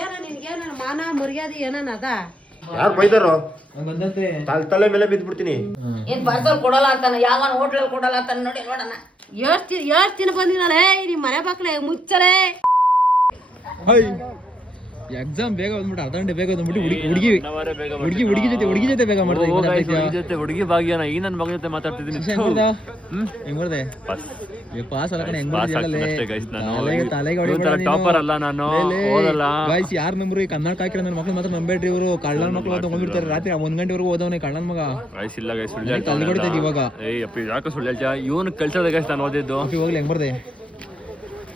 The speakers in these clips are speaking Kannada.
ಏನ ನಿನ್ಗೇನ ಮಾನ ಮರ್ಯಾದೆ ಏನನ ಅದ? ಯಾರು ಬೈದಾರೋ? ಹಂಗಂದಂತೆ ತಲೆ ತಲೆ ಮೇಲೆ ಬಿದ್ದ್ಬಿಡ್ತೀನಿ. ಏನ್ ಬರ್ದಲ್ಲಿ ಕೊಡಲ್ಲ ಅಂತಾನ ಯಾವ ಹೋಟ್ಲಲ್ಲಿ ಕೊಡಲ್ಲ ಅಂತಾನ ನೋಡಿ ನೋಡೋಣ. ಎಷ್ಟ್ ದಿನ ಎಷ್ಟ್ ದಿನ ಬಂದಿದ್ದಾಳೆ ನಿಮ್ಮ ಮನೆ ಬಾಕ್ಲೆ ಮುಚ್ಚಳೆ ಎಕ್ಸಾಮ್ ಬೇಗ ಬಂದ್ಬಿಟ್ಟು ಅರ್ಧ ಗಂಟೆ ಬೇಗ ಬಂದ್ಬಿಟ್ಟು ಹುಡುಗಿ ಹುಡುಗಿ ಹುಡುಗಿ ಹುಡುಗಿ ಜೊತೆ ಹುಡುಗಿ ಜೊತೆ ಬೇಗ ಮಾಡ್ತಾ ಹುಡುಗಿ ಜೊತೆ ಹುಡುಗಿ ಭಾಗ್ಯನ ಈ ನನ್ನ ಮಗ ಜೊತೆ ಮಾತಾಡ್ತಿದ್ದೀನಿ. ಹೆಂಗ್ ಬರ್ದೆ ಪಾಸ್. ಅಲ್ಲ ಕಣೆ ಹೆಂಗ್. ತಲೆಗೆ ತರ ಅಲ್ಲ ನಾನು, ಓದಲ್ಲ. ಗಾಯ್ಸ್ ಯಾರ್ ನಂಬ್ರು ಈ ಕನ್ನಡ ಹಾಕಿರ ನನ್ನ ಮಕ್ಳು ಮಾತ್ರ ನಂಬೇಡ್ರಿ ಇವರು. ಕಳ್ಳನ ಮಕ್ಳು ತಗೊಂಡ್ಬಿಡ್ತಾರೆ ರಾತ್ರಿ ಒಂದ್ ಗಂಟೆವರೆಗೂ ಓದವನೇ ಕಳ್ಳನ ಮಗ. ಗೈಸ್ ಇಲ್ಲ ಗೈಸ್ ಸುಳ್ಳು ಇವಾಗ. ಏ ಅಪ್ಪ ಯಾಕೆ ಸುಳ್ಳು ಹೇಳ್ತಾ ಇವನು ಕಳ್ಸೋದ ಗೈಸ್ ನಾನು ಓದಿದ್ದು. ಹೋಗ್ಲಿ ಹೆಂಗ್ ಬರ್ದೆ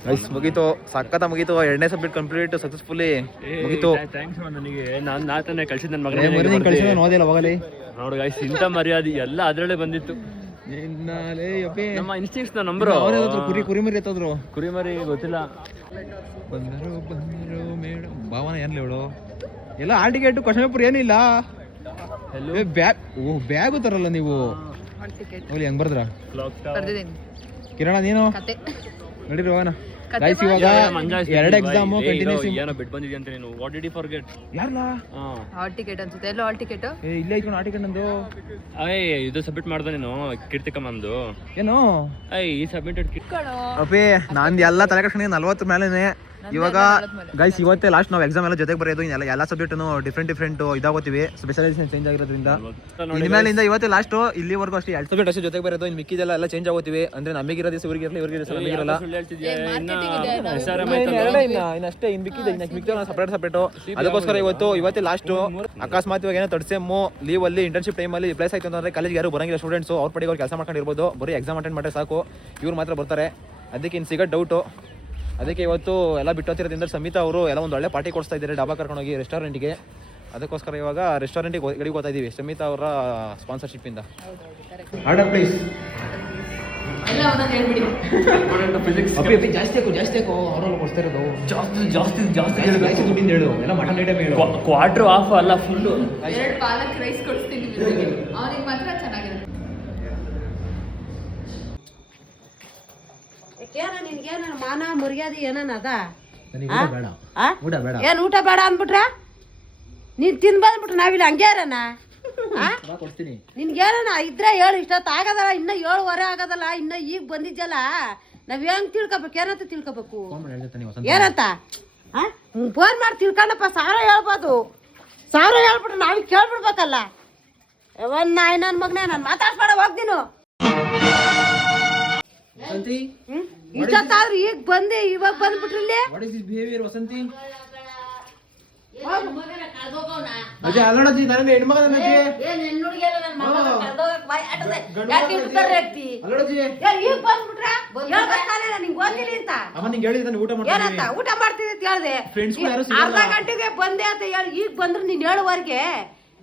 ಗೈಸ್ ಮುಗೀತು. ಸಕ್ಕತ್ತ ಮುಗೀತು. ಎರಡನೇ ಸಬ್ಜೆಕ್ಟ್ ಕಂಪ್ಲೀಟ್ ಸಕ್ಸಸ್ಫುಲಿ ಮುಗೀತು. ಥ್ಯಾಂಕ್ಸ್ ನನಗೆ. ನಾನು ನಾ ತಾನೇ ಕಳ್ಸಿದ್ ನನ್ನ ನೀನ್ ಕಳ್ಸಿದ ಮಗನ ಓದಿಲ್ಲ ಹೋಗಲಿ. ನೋಡು ಗೈಸ್ ಇಂಥ ಮರ್ಯಾದೆ ಎಲ್ಲ ಅದರಲ್ಲೇ ಬಂದಿತ್ತು. ನಿನ್ನಾಲೇ ಯಪ್ಪಿ. ನಮ್ಮ ಇನ್ಸ್ಟಿಟ್ಯೂಟ್ಸ್ನ ನಂಬರು. ಕುರಿ ಕುರಿ ಮರಿ ಎತ್ತದ್ರು? ಕುರಿ ಮರಿ ಗೊತ್ತಿಲ್ಲ. ಬಂದರು ಬಂದರು ಮೇಡಮ್ ಭಾವನ ಏನ್ಲಿ ಇವಳು ಎಲ್ಲ ಆಲ್ ಟಿಕೆಟ್ ಏನಿಲ್ಲ. ಏ, ಬ್ಯಾಗ್ ಓ ಬ್ಯಾಗ್ ತರಲ್ಲ ನೀವು. ಹೆಂಗ್ ಬರ್ದ್ರ? ಕಿರಣ ನೀನು? ನಡೀರಿ ಹೋಗೋಣ. ಗೈಸ್ ಇವಾಗ ಎರಡು ಎಕ್ಸಾಮ್ ಕಂಟಿನ್ಯೂಸ್ ಏನೋ ಬಿಟ್ ಬಂದಿದ್ಯ ಅಂತ ನೀನು? ವಾಟ್ ಡಿಡ್ ಯು ಫಾರ್ಗೆಟ್ ಯಾರಲ್ಲ ಹಾ. ಹಾಲ್ ಟಿಕೆಟ್ ಅನ್ಸುತ್ತೆ. ಎಲ್ಲೋ ಹಾಲ್ ಟಿಕೆಟ್ ಏ ಇಲ್ಲ ಐತ್ಕೊಂಡು ಆ ಟಿಕೆಟ್ ನಂದು. ಅಯ್ಯ ಇದು ಸಬ್ಮಿಟ್ ಮಾಡ್ದೆ ನೀನು ಕೀರ್ತಿಕಮ್ಮಂದು ಏನು? ಅಯ್ಯ ಈ ಸಬ್ಮಿಟೆಡ್ ಕಿಟ್ಕೊಳೋ ಅಪ್ಪೇ ನಾನು ಎಲ್ಲ ತಲೆ ಕಟ್ಕೊಂಡು ನಲ್ವತ್ತು ಮೇಲೆನೆ ಇವಾಗ ಗೈಸ್ ಇವತ್ತೇ ಲಾಸ್ಟ್ ನಾವು ಎಕ್ಸಾಮ್ ಎಲ್ಲ ಜೊತೆಗೆ ಬರೆಯೋದು ಎಲ್ಲ ಎಲ್ಲ ಸಬ್ಜೆಕ್ಟ್ನು ಡಿಫ್ರೆಂಟ್ ಡಿಫ್ರೆಂಟ್ ಇದಾಗೋತೀವಿ. ಸ್ಪೆಷಲೈಸೇಷನ್ ಚೇಂಜ್ ಆಗಿರೋದ್ರಿಂದ. ಇನ್ಮೇಲಿಂದ ಇವತ್ತೇ ಲಾಸ್ಟ್ ಇಲ್ಲಿವರೆಗೂ ಅಷ್ಟೇ ಎರಡು ಸಬ್ಜೆಕ್ಟ್ ಅಷ್ಟೇ ಜೊತೆಗೆ ಬರೆಯೋದು ಇನ್ನು ಮಿಕ್ಕಿದೆಲ್ಲ ಎಲ್ಲ ಚೇಂಜ್ ಆಗೋತೀವಿ. ಅಂದ್ರೆ ನಮಗೆ ದಿವಸ ಇವ್ರಿಗೆ ಇರಲಿ ಇವ್ರಿಗೆ ನಮಗೆ ಇರಲ್ಲ ಇನ್ನಷ್ಟೇ ಇನ್ ಇನ್ನು ಅಷ್ಟೇ ಇನ್ನು ಮಿಕ್ಕಿದೆ ಇನ್ನು ಮಿಕ್ಕಿದ ಸಪ್ರೇಟ್ ಸಪ್ರೇಟು ಅದಕ್ಕೋಸ್ಕರ ಇವತ್ತು ಇವತ್ತೇ ಲಾಸ್ಟ್ ಅಕಸ್ಮಾತ್ ಇವಾಗ ಏನೋ ತರ್ಡ್ ಸೆಮ್ಮು ಲೀವ್ ಅಲ್ಲಿ ಇಂಟರ್ನ್ಶಿಪ್ ಅಲ್ಲಿ ಪ್ಲೇಸ್ ಆಯ್ತು ಅಂತಂದ್ರೆ ಕಾಲೇಜ್ ಯಾರು ಬರಂಗಿಲ್ಲ ಸ್ಟೂಡೆಂಟ್ಸ್ ಅವ್ರ ಪಡಿಗೆ ಅವ್ರು ಕೆಲಸ ಮಾಡ್ಕೊಂಡಿರ್ಬೋದು. ಬರೀ ಎಕ್ಸಾಮ್ ಅಟೆಂಡ್ ಮಾಡ್ರೆ ಸಾಕು. ಇವ್ರು ಮಾತ್ರ ಬರ್ತಾರೆ. ಅದಕ್ಕೆ ಇನ್ ಸಿಗೋ ಡೌಟು ಅದಕ್ಕೆ ಇವತ್ತು ಎಲ್ಲ ಬಿಟ್ಟೋತಿರೋದ್ರಿಂದ ಸಮಿತಾ ಅವರು ಎಲ್ಲ ಒಂದು ಒಳ್ಳೆ ಪಾರ್ಟಿ ಕೊಡಿಸ್ತಾ ಇದ್ದಾರೆ ಡಾಬಾ ಕರ್ಕೊಂಡೋಗಿ ರೆಸ್ಟೋರೆಂಟ್ಗೆ. ಅದಕ್ಕೋಸ್ಕರ ಇವಾಗ ರೆಸ್ಟೋರೆಂಟಿಗೆ ಗಡಿಗೆ ಹೋಗ್ತಾ ಇದ್ದೀವಿ ಸಮಿತಾ ಅವರ ಸ್ಪಾನ್ಸರ್ಶಿಪ್ಪಿಂದ ಆರ್ಡರ್ ಪ್ಲೀಸ್ ಆಫ್ ಅಲ್ಲ ಅಪ್ಪಿ ಅಪ್ಪಿ ಜಾಸ್ತಿ ಹಾಕು ಜಾಸ್ತಿ ಹಾಕು ಅವರೆಲ್ಲ ಕೊಡ್ತಾ ಇರೋದು ಜಾಸ್ತಿ ಜಾಸ್ತಿ ಜಾಸ್ತಿ ಜಾಸ್ತಿ ಜಾಸ್ತಿ ದುಡ್ಡಿಂದ ಹೇಳು ಎಲ್ಲ ಮಟನ್ ಐಟಮ್ ಹೇಳು ಕ್ವಾರ್ಟರ್ ಆಫ್ ಅಲ್ಲ ಫುಲ್ಲು ಎರಡು ಪಾಲಕ್ ರೈಸ್ ಕೊಡಿಸ್ತೀನಿ ಅವನಿಗೆ ಮಾತ್ರ ಚೆನ್ನಾಗಿರುತ್ತೆ ಏನ ನಿನ್ಗೇನ ಮಾನ ಮರ್ಯಾದೆ ಏನನ ಅದ? ಏನ್ ಊಟ ಬೇಡ ಅಂದ್ಬಿಟ್ರ? ನೀನ್ ತಿನ್ ಬಂದ್ಬಿಟ್ರೆ ನಾವಿಲ್ಲ ಹಂಗೆ ಇರೋಣ? ನಿನ್ಗೇನ ಇದ್ರೆ ಹೇಳು ಇಷ್ಟೊತ್ತು ಆಗದಲ್ಲ ಇನ್ನ ಏಳುವರೆ ಆಗದಲ್ಲ ಇನ್ನ ಈಗ ಬಂದಿದ್ಯಲ್ಲ ನಾವ್ ಹೆಂಗ್ ತಿಳ್ಕೊಬೇಕು ಏನಂತ ತಿಳ್ಕೊಬೇಕು? ಏನಂತ? ಫೋನ್ ಮಾಡಿ ತಿಳ್ಕೊಂಡಪ್ಪ ಸಾವಿರ ಹೇಳ್ಬೋದು. ಸಾವಿರ ಹೇಳ್ಬಿಟ್ರೆ ನಾವೀಗ ಕೇಳ್ಬಿಡ್ಬೇಕಲ್ಲ. ಒಂದ್ ನಾಯಿ ನನ್ ಮಗನೇ ನಾನು ಮಾತಾಡ್ಸ್ಬೇಡ ಹೋಗ್ತೀನು ವಸಂತಿ? ಇಷ್ಟೊತ್ತಾದ್ರೂ ಈಗ ಬಂದೆ ಇವಾಗ ಬಂದ್ಬಿಟ್ರಿ ಇಲ್ಲಿ. What is this behaviour Vasanthi ಹೆಣ್ಮಗ ಊಟ ಮಾಡ್ತೀನಿ. ಮಾಡ್ತಿದ್ದೆ ಅಂತ ಹೇಳ್ದೆ. ಅರ್ಧ ಗಂಟೆಗೆ ಬಂದೆ ಅಂತ ಹೇಳಿ ಈಗ ಬಂದ್ರು ನೀನ್ ಹೇಳುವರೆಗೆ.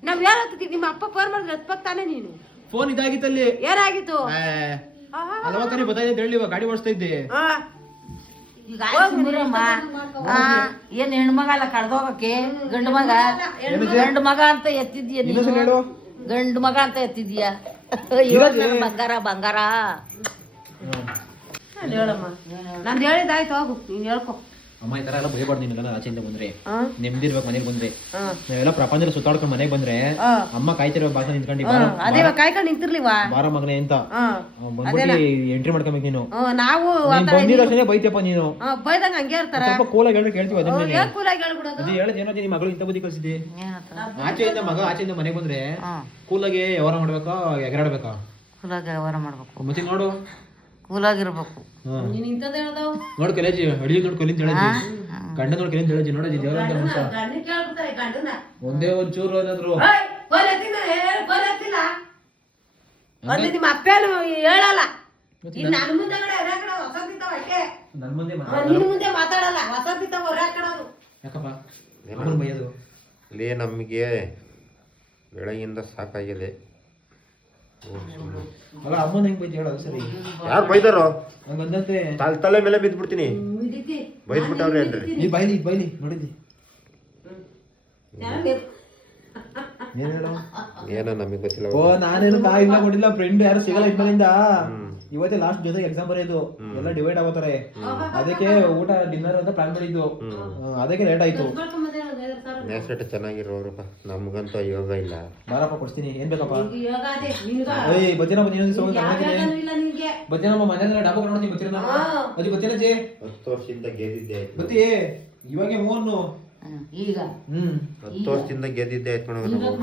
ನಾವ್ ಹೇಳತ್ತೀವಿ ನಿಮ್ಮ ಅಪ್ಪ ಫೋನ್ ಮಾಡಿದ್ರೆ ಎತ್ಬೇಕು ತಾನೇ ನೀನು. ಫೋನ್ ಇದಾಗಿತ್ತಲ್ಲಿ. ಏನಾಗಿತ್ತು? ಗೊತ್ತಾಯ್ತು ಅಂತ ಹೇಳಿ ಇವಾಗ ಗಾಡಿ ಓಡಿಸ್ತಾ ಇದ್ದೆ. ಆ, ಈಗ ಸುಂದರಮ್ಮ ಏನ್ ಹೆಣ್ಮಗ ಅಲ್ಲ ಕಡ್ದೋಗಕ್ಕೆ ಗಂಡು ಮಗ? ಗಂಡು ಮಗ ಅಂತ ಎತ್ತಿದ್ಯ ನೀನು? ಇನ್ನೊಂದ್ಸಲ ಹೇಳು. ಗಂಡು ಮಗ ಅಂತ ಎತ್ತಿದ್ಯಾ ಇವತ್ತು ನನ್ನ ಬಂಗಾರ ಬಂಗಾರ. ಹೇಳಮ್ಮ. ನಂದು ಹೇಳಿದಾಯ್ತು ಹೋಗು. ನೀನ್ ಹೇಳ್ಕೊ. ಅಮ್ಮ ಈ ತರ ಎಲ್ಲ ಭಯಪಡ್ ನಿಮ್ಗೆಲ್ಲ ಆಚೆಯಿಂದ ಬಂದ್ರೆ. ನೆಮ್ಮದಿ ಇರ್ಬೇಕು ಮನೆಗೆ ಬಂದ್ರೆ. ನಾವೆಲ್ಲ ಪ್ರಪಂಚದಲ್ಲಿ ಸುತ್ತಾಡ್ಕೊಂಡು ಮನೆಗೆ ಬಂದ್ರೆ ಅಮ್ಮ ಕಾಯ್ತಿರೋ ಬಾಸ ನಿಂತ್ಕೊಂಡು ಅದೇ ಇವಾಗ ಕಾಯ್ಕೊಂಡು ನಿಂತಿರ್ಲಿವಾ? ಬಾರ ಮಗನೇ ಅಂತ. ಬಂದ್ಬಿಟ್ಟು ಎಂಟ್ರಿ ಮಾಡ್ಕೊಬೇಕು ನೀನು. ನಾವು ತಕ್ಷಣ ಬೈತಪ್ಪ ನೀನು ಆ, ಬೈದಂಗ ಹಂಗೆ ಇರ್ತಾರೆ. ಸ್ವಲ್ಪ ಕೂಲಾಗಿ ಹೇಳಿದ್ರೆ ಕೇಳ್ತೀವಿ ಅದನ್ನ ಕೂಲಾಗಿ ಹೇಳ್ಬಿಡೋದು? ಅದು ಹೇಳದ್ ಏನೋ ನಿಮ್ಮ ಮಗಳು ಇಂಥ ಬುದ್ಧಿ ಕಳ್ಸಿದ್ದಿ ಆಚೆಯಿಂದ ಮಗ ಆಚೆಯಿಂದ ಮನೆಗೆ ಬಂದ್ರೆ ಕೂಲಾಗಿ ವ್ಯವಹಾರ ಮಾಡ್ಬೇಕಾ ಎಗರಾಡ್ಬೇಕಾ ಕೂಲಾಗಿ ವ್ಯವಹಾರ ಮಾಡ್ಬೇಕು. ಮತ್ತೆ ನೋಡು. ಕೂಲಾಗಿರ್ಬೇಕು. ನೀನ್ ಇಂಥದ್ದು ಹೇಳ್ದವು. ನೋಡು ಕಲೇಜಿ ಅಡಿಗೆ ನೋಡು ಕಲಿ ಹೇಳಿ ಗಂಡ ನೋಡ್ ಹೇಳಿ ನೋಡಜಿ ಮನುಷ್ಯ. ಕೇಳ್ಬಿಡ್ತಾರೆ ಗಂಡನ. ಒಂದೇ ಏನಾದ್ರು. ಒಂದು ನಿಮ್ಮ ಅಪ್ಪೇನು ಹೇಳಲ್ಲ. ಇನ್ ಅಷ್ಟೇ. ನನ್ ಮುಂದೆ ನಿನ್ ಮುಂದೆ ಮಾತಾಡಲ್ಲ ಯಾಕಪ್ಪ? ಬೈಯೋದು. ಲೇ ನಮಗೆ ಬೆಳಗಿಂದ ಸಾಕಾಗಿದೆ. ಅಲ್ಲ ಅಮ್ಮನ ಹೆಂಗ್ ಬೈತಿ ಹೇಳೋದು ಸರಿ. ಯಾರು ಬೈದಾರೋ? ಹಂಗಂದಂತೆ ತಲೆ ತಲೆ ಮೇಲೆ ಬಿದ್ಬಿಡ್ತೀನಿ. ಮುಗಿತಿ. ಬೈದ್ಬಿಟ್ಟವ್ರೆ ಏನ್ರಿ ಈ ಬೈಲಿ ಬೈಲಿ ನೋಡಿದ್ದಿ ಏನ್ ಹೇಳೋ? ಏನೋ ನಮಗೆ ಗೊತ್ತಿಲ್ಲ ಓ ನಾನೇನು ತಾ ಇಲ್ಲ ಕೊಟ್ಟಿಲ್ಲ ಫ್ರೆಂಡ್ ಯಾರು ಸಿಗಲ್ಲ ಇದ್ಮೇಲಿಂದ. ಇವತ್ತೇ ಲಾಸ್ಟ್ ಜೊತೆಗೆ ಎಕ್ಸಾಮ್ ಬರೆಯೋದು. ಎಲ್ಲ ಡಿವೈಡ್ ಆಗೋತಾರೆ. ಅದಕ್ಕೆ ಊಟ ಡಿನ್ನರ್ ಅಂತ ಪ್ಲಾನ್ ಮಾಡಿದ್ದು. ಅದಕ್ಕೆ ಲೇಟ್ ಆಯ್ತು. ಚೆನ್ನಾಗಿರೋರು ಚೆನ್ನಾಗಿರೋರಪ್ಪ. ನಮ್ಗಂತೂ ಯೋಗ ಇಲ್ಲ. ಬಾರಪ್ಪ ಕೊಡ್ತೀನಿ ಏನ್ ಬೇಕಪ್ಪ? ಏಯ್ ಬಜ್ಜಿನಮ್ಮ ನೀನು. ಜಾಗನೂ ಇಲ್ಲ ಮನೆಯಲ್ಲ ಡಾಬಾ ನೋಡ್ತೀನಿ ಬಜ್ಜಿನ ಅದು ಬಜ್ಜಿನ ಜೇ? ಹತ್ತು ವರ್ಷದಿಂದ ಗೆದ್ದಿದ್ದೆ ಆಯ್ತು. ಬತ್ತಿ ಇವಾಗೆ ಹ್ಮ್, ಈಗ? ಹ್ಮ್. ಹತ್ತು ವರ್ಷದಿಂದ ಗೆದ್ದಿದ್ದೆ ಆಯ್ತು ಮೇಡಮ್ ನಾವು.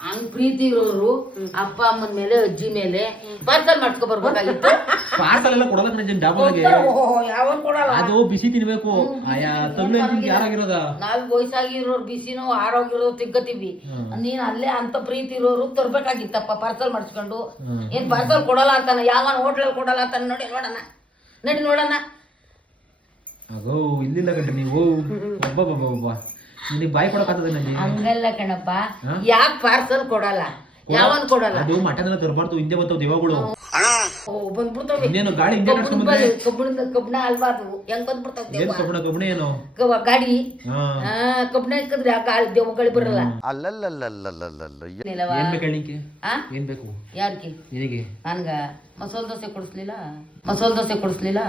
ಹಂಗ್ ಪ್ರೀತಿ ಇರೋರು ಅಪ್ಪ ಅಮ್ಮನ ಮೇಲೆ ಅಜ್ಜಿ ಮೇಲೆ ಪಾರ್ಸಲ್ ಮಾಡ್ಕೊ ಬರ್ಬೇಕಾಗಿತ್ತು ಪಾರ್ಸಲ್ ಎಲ್ಲ ಕೊಡಲ್ಲ ಕಣೆ ಡಾಬಾಗೆ ಯಾವಾಗ ಕೊಡಲ್ಲ. ಅದು ಬಿಸಿ ತಿನ್ಬೇಕು. ಆಯಾ ತಮಿಳು ಯಾರಾಗಿರೋದ ನಾವ್ ವಯಸ್ಸಾಗಿರೋರು ಬಿಸಿನೋ ಆರೋಗ್ಯರೋ ತಿಕ್ಕತೀವಿ ನೀನ್ ಅಲ್ಲೇ ಅಂತ ಪ್ರೀತಿ ಇರೋರು ತರ್ಬೇಕಾಗಿತ್ತಪ್ಪ ಪಾರ್ಸಲ್ ಮಾಡಿಸ್ಕೊಂಡು. ಏನ್ ಪಾರ್ಸಲ್ ಕೊಡಲ್ಲ ಅಂತಾನ ಯಾವ ಹೋಟ್ಲಲ್ಲಿ ಕೊಡಲ್ಲ ಅಂತಾನ ನೋಡಿ ನೋಡೋಣ. ನಡಿ ನೋಡೋಣ. ಅಗೋ ಇಲ್ಲಿಲ್ಲ ಕಣ್ರಿ ನೀವು. ಒಬ್ಬ. ನಿನಗೆ ಬಾಯಿ ಕೊಡಕ್ಕಾಗ್ತದೆ ನನಗೆ ಹಂಗಲ್ಲ ಕಣಪ್ಪ. ಯಾಕ್ ಪಾರ್ಸಲ್ ಕೊಡಲ್ಲ? ಯಾವನ್ ಕೊಡಲ್ಲ? ಅದು ಮಟನ್ ಎಲ್ಲ ತರಬಾರ್ದು ಹಿಂದೆ ಬರ್ತಾವ ದೇವಗಳು. ಓ ಬಂದ್ಬಿಡ್ತಾವೆ ಇನ್ನೇನು ಗಾಳಿ ಹಿಂದೆ ಕಬ್ಬಣದ ಕಬ್ಬಣ ಅಲ್ವಾ ಅದು ಹೆಂಗ್ ಬಂದ್ಬಿಡ್ತಾವ ಏನು ಕಬ್ಬಣ ಕಬ್ಬಣ ಏನು? ಕವ್ವ ಗಾಡಿ? ಹಾ. ಆ ಕಬ್ಬಣ ಇಕ್ಕಂದ್ರೆ ಆ ಗಾಳಿ ದೇವಗಳು ಬರಲ್ಲ. ಅಲ್ಲಲ್ಲಲ್ಲಲ್ಲಲ್ಲಲ್ಲ ಏನ್ ಬೇಕು ಹೇಳಿಕೆ ಆ ಏನ್ ಬೇಕು ಯಾರಿಗೆ ನಿನಗೆ ನನ್ಗ ಮಸಾಲೆ ದೋಸೆ ಕೊಡಿಸ್ಲಿಲ್ಲ ಮಸಾಲೆ ದೋಸೆ ಕೊಡಿಸ್ಲಿಲ್ಲ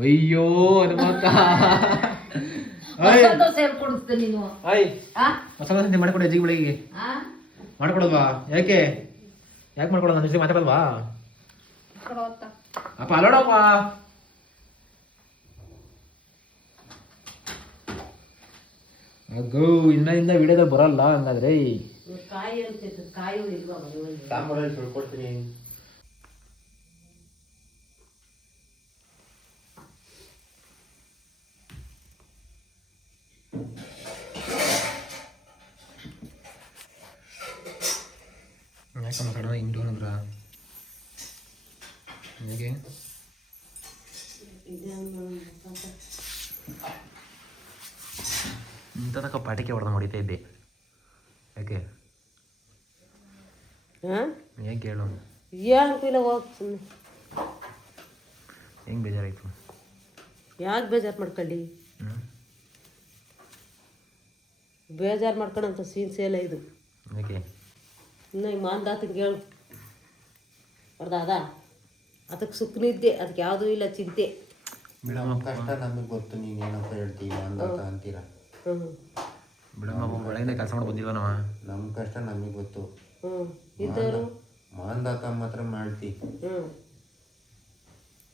ಅಯ್ಯೋ ಹನುಮಂತ. ಮಸಾಲೆ ದೋಸೆ ಕೊಡಿಸ್ತೆ ನೀನು. ಆ? ಮಸಾಲ ಮಾಡ್ಕೊಡು ಅಜ್ಜಿಗೆ ಬೆಳಿಗ್ಗೆ. ಆ? ಮಾಡ್ಕೊಡಲ್ವಾ? ಯಾಕೆ? ಯಾಕೆ ಮಾಡ್ಕೊಡಲ್ಲ? ನನ್ನ ಜೊತೆ ಮಾತಾಡಲ್ವಾ? ಅಪ್ಪ ಅಲ್ಲೋಡಪ್ಪ ಅಗ್ಗೋ ಇನ್ನ ಇನ್ನ ವಿಡಿಯೋದಾಗ ಬರಲ್ಲ ಹಂಗಾದ್ರೆ. ಇವ್ರ್ ಕಾಯಿ ಇರುತ್ತೆ ಕಾಯಿ ಇಲ್ವಾ ಮನೆಯಲ್ಲಿ ಸಾಂಬಾರಲ್ಲಿ ಸುಳ್ಕೊಡ್ತೀನಿ ಯಾಕೆ ಮಾತಾಡೋಣ ಇಂಟು ಅಂದ್ರ ಹೇಗೆ ಇಂಥದಕ್ಕ ಪಾಟಿಕೆ ಹೊಡೆದ ಹೊಡಿತಾ ಇದ್ದೆ. ಯಾಕೆ? ಹಾ ಹೇಗೆ ಹೇಳು ಯಾಕೆ ಇಲ್ಲ ಹೋಗ್ ಸುಮ್ಮನೆ ಹೆಂಗೆ ಬೇಜಾರಾಯ್ತು? ಯಾಕೆ ಬೇಜಾರು ಮಾಡ್ಕೊಳ್ಳಿ ಹ್ಞೂ ಬೇಜಾರು ಮಾಡ್ಕೊಳಂತ ಸೀನ್ಸೇ ಇಲ್ಲ ಇದು. ಯಾಕೆ? ಇನ್ನು ಈಗ ಮಾಂದಾತಂಗೆ ಹೇಳು. ಅರ್ಧ ಅದ? ಅದಕ್ಕೆ ಸುಖನಿದ್ದೆ ಅದಕ್ಕೆ ಯಾವುದೂ ಇಲ್ಲ ಚಿಂತೆ. ಬಿಡಮ್ಮ ಕಷ್ಟ ನಮಗೆ ಗೊತ್ತು ನೀನು ಏನಪ್ಪ ಹೇಳ್ತೀವಿ ಅಂದಾತ ಅಂತೀರಾ. ಬಿಡಮ್ಮ ಬೆಳಗಿನ ಕೆಲಸ ಮಾಡಿ ಬಂದಿಲ್ವ ನಾವ? ನಮ್ಮ ಕಷ್ಟ ನಮಗೆ ಗೊತ್ತು. ಹ್ಞೂ ಇದ್ದವರು ಮಾಂದಾತ ಮಾತ್ರ ಮಾಡ್ತಿ. ಹ್ಞೂ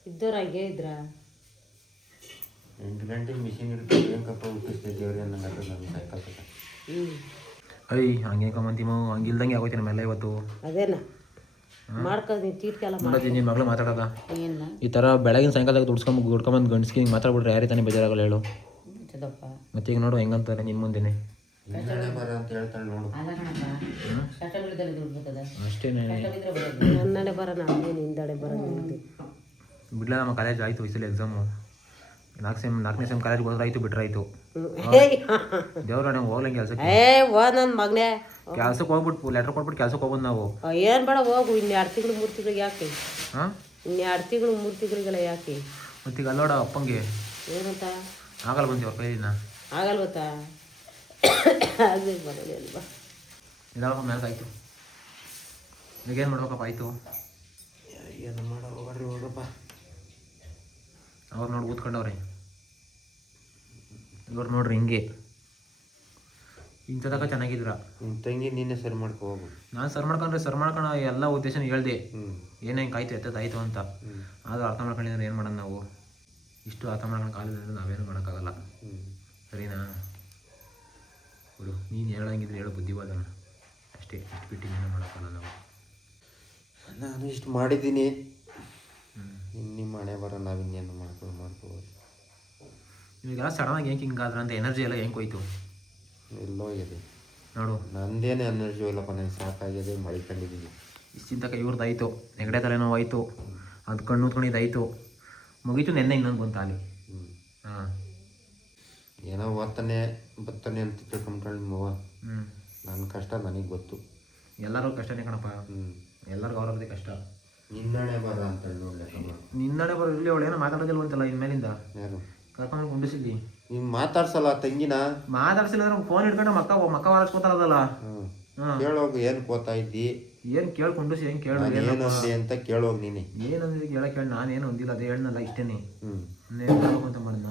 ಇದ್ದವ್ರು ಹಂಗೆ ಇದ್ರ? ಎಂಟು ಗಂಟೆಗೆ ಮಿಷಿನ್ ಹಿಡ್ಕೊಂಡು ಹೆಂಗಪ್ಪ ಹುಟ್ಟಿಸ್ತಿದ್ದೇವ್ರಿ ಅನ್ನಂಗೆ ನಮ್ಗೆ ಸೈಕಲ್ ಹ್ಞೂ ಅಯ್ಯ ಹಂಗೆ ಕಮ್ಮಂತೀಮೋ ಹಂಗಿಲ್ದಂಗೆ ಆಗೋಯ್ತು ನಮ್ಮೆಲ್ಲ ಇವತ್ತು. ಅದೇನ? ನೀ ನೀನು ಚೀಟ್ಕೆಲ್ಲ ಮಾಡಿ ನೋಡೋದು ನಿನ್ನ ಮಗಳು ಮಾತಾಡೋದ? ಏನ? ಈ ಥರ ಬೆಳಗಿನ ಸಾಯಂಕಾಲದಾಗ ದುಡ್ಸ್ಕೊಂಡ್ ದುಡ್ಕೊಂಬಂದು ಗಂಡಸ್ಕಿ ಹಿಂಗೆ ಮಾತಾಡ್ಬಿಟ್ರೆ ಯಾರೇ ತಾನೇ ಬೇಜಾರಾಗಲ್ಲ ಹೇಳು. ಚದಪ್ಪ ಮತ್ತೆ ಈಗ ನೋಡು ಹೆಂಗಂತಾರೆ ನಿನ್ನ ಮುಂದೆನೆ. ಬರ ಅಷ್ಟೇನೆ. ನನ್ನಡೆ ಬರೋಣ ಅದೇನು ಬರ ಬರೋದು ಬಿಡ್ಲ ನಮ್ಮ ಕಾಲೇಜ್ ಆಯಿತು ಈ ಸಲ ಎಕ್ಸಾಮು ನಾಲ್ಕು ಸೆಮ್ ನಾಲ್ಕನೇ ಸೆಮ್ ಕಾಲೇಜ್ಗೆ ಹೋದ್ರೆ ಆಯಿತು ಬಿಟ್ರಾಯ್ತು ದೇವ್ರ ನಂಗೆ ಹೋಗ್ಲಂಗೆ ಕೆಲಸಕ್ಕೆ? ಏ ಓ ನನ್ನ ಮಗನೇ. ಕೆಲ್ಸಕ್ಕೆ ಹೋಗ್ಬಿಟ್ಟು ಲೆಟ್ರ್ ಕೊಟ್ಬಿಟ್ಟು ಕೆಲಸಕ್ಕೆ ಹೋಗ್ಬೋದು ನಾವು. ಏನು ಬೇಡ ಹೋಗು. ಇನ್ನು ಎರಡು ತಿಂಗಳು ಮೂರು ತಿಂಗಳಿಗೆ ಯಾಕೆ? ಹಾಂ? ಇನ್ನು ಎರಡು ತಿಂಗಳು ಮೂರು ತಿಂಗಳಿಗೆಲ್ಲ ಯಾಕೆ? ಮತ್ತೀಗ ಅಲ್ಲೋಡ ಅಪ್ಪಂಗೆ. ಏನಂತ? ಆಗಲ್ಲ ಬಂತೀವಿ ಅವ್ರ ಆಗಲ್ಲ ಗೊತ್ತಾ? ಅದೇ ಬರೋದು ಅಲ್ವಾ? ಇದಾಗಪ್ಪ ಮ್ಯಾಲ್ಕ್ ಆಯಿತು ಈಗೇನು ಮಾಡ್ಬೇಕಪ್ಪ ಆಯಿತು? ಏನು ಮಾಡೋ ಹೋಗ್ರಿ ಹೋಗಪ್ಪ ಅವ್ರು ನೋಡಿ ಕೂತ್ಕೊಂಡವ್ರೆ ಇವ್ರು ನೋಡ್ರಿ ಹಿಂಗೆ. ಇಂಥದಾಗ ಚೆನ್ನಾಗಿದ್ರ ನಿಮ್ಮ ತಂಗಿ ನೀನೇ ಸರಿ ಮಾಡ್ಕೊ ಹೋಗು ನಾನು ಸರ್ ಮಾಡ್ಕೊಂಡ್ರೆ ಸರ್ ಮಾಡ್ಕೊಳ ಎಲ್ಲ ಉದ್ದೇಶನ ಹೇಳ್ದೆ. ಏನೇ ಕಾಯ್ತು ಎತ್ತದಾಯ್ತು ಅಂತ. ಆದ್ರೆ ಅರ್ಥ ಮಾಡ್ಕೊಂಡಿದ್ರೆ ಏನು ಮಾಡೋಣ ನಾವು? ಇಷ್ಟು ಅರ್ಥ ಮಾಡ್ಕೊಂಡು ಕಾಲಿದ್ರೆ ನಾವೇನು ಮಾಡೋಕ್ಕಾಗಲ್ಲ. ಹ್ಞೂ ಸರಿನಾ? ಬಿಡು ನೀನು ಹೇಳಂಗಿದ್ರೆ ಹೇಳು ಬುದ್ಧಿವಾದನ. ಅಷ್ಟೇ ಇಷ್ಟು ಬಿಟ್ಟು ಏನು ಮಾಡೋಕ್ಕಲ್ಲ ನಾವು. ನಾನು ಇಷ್ಟು ಮಾಡಿದ್ದೀನಿ. ಇನ್ನು ನಿಮ್ಮ ಮನೆ ಬರೋ ನಾವು ಇನ್ನೇನು ಮಾಡ್ಕೊಂಡು ಮಾಡ್ಕೋಬೋದು. ನಿಮಗೆಲ್ಲ ಸಡನ್ನಾಗಿ ಹೆಂಗೆ ಹಿಂಗಾದ್ರೆ ಅಂತ ಎನರ್ಜಿ ಎಲ್ಲ ಹೆಂಗೆ ಹೋಯ್ತು? ಎಲ್ಲೋಗಿದೆ ಇದೆ ನೋಡು. ನಂದೇನೆ ಎನರ್ಜಿ ಇಲ್ಲಪ್ಪ ನನಗೆ ಸಾಕಾಗಿದೆ ಮಳ್ಕೊಂಡಿದ್ದೀನಿ ಇವ್ರದ್ದು ಆಯಿತು ನೆಗಡೆ ತಲೆನೋವು ಆಯಿತು ಅದು ಕಣ್ಣು ಉತ್ಕೊಂಡಿದ್ದಾಯ್ತು ಮುಗೀತು ನೆನ್ನೆ ಇನ್ನೊಂದು ಬಂತು ಅಲ್ಲಿ ಹಾಂ. ಏನೋ ಓದ್ತಾನೆ ಬರ್ತಾನೆ ಅಂತ ತಿಳ್ಕೊಂಡ್ರೆ ಮವ. ಹ್ಞೂ ನನ್ನ ಕಷ್ಟ ನನಗೆ ಗೊತ್ತು. ಎಲ್ಲರೂ ಕಷ್ಟನೇ ಕಣಪ್ಪ. ಹ್ಞೂ ಎಲ್ಲರಿಗೂ ಅವ್ರದ್ದೇ ಕಷ್ಟ. ನಿನ್ನಣೆ ಬರ ಅಂತ ಹೇಳಿ. ನಿನ್ನಡೆ ಬರೋ ಇಲ್ಲಿ ಅವಳು ಏನೋ ಮಾತಾಡೋದಿಲ್ವಂತಲ್ಲ ಇನ್ಮೇಲಿಂದ? ಯಾರು? ಕರ್ಕೊಂಡು ಗುಂಡಿಸಿದ್ವಿ ನೀನು ಮಾತಾಡ್ಸಲ್ಲ ಆ ತಂಗಿನ? ಮಾತಾಡ್ಸಿಲ್ಲ ಅಂದ್ರೆ ಫೋನ್ ಹಿಡ್ಕೊಂಡು ಮಕ್ಕ ಮಕ್ಕ ವಾರಿಸ್ಕೊತಾರದಲ್ಲ ಕೇಳೋಗು ಏನು ಕೋತಾ ಇದ್ದಿ? ಏನು ಕೇಳ್ಕೊಂಡು ಏನ್ ಕೇಳು ನಾನು ಅಂತ ಏನಂದೆ ಅಂತ ಕೇಳೋಗ್ ನೀನೆ. ಏನಂದ್ರೆ ಕೇಳಕ್ಕೆ ಕೇಳಿ ನಾನೇನು ಒಂದಿಲ್ಲ ಅದೇ ಹೇಳನಲ್ಲ ಇಷ್ಟೇನೆ ಅಂತ ಮಾಡಿದ್ನ?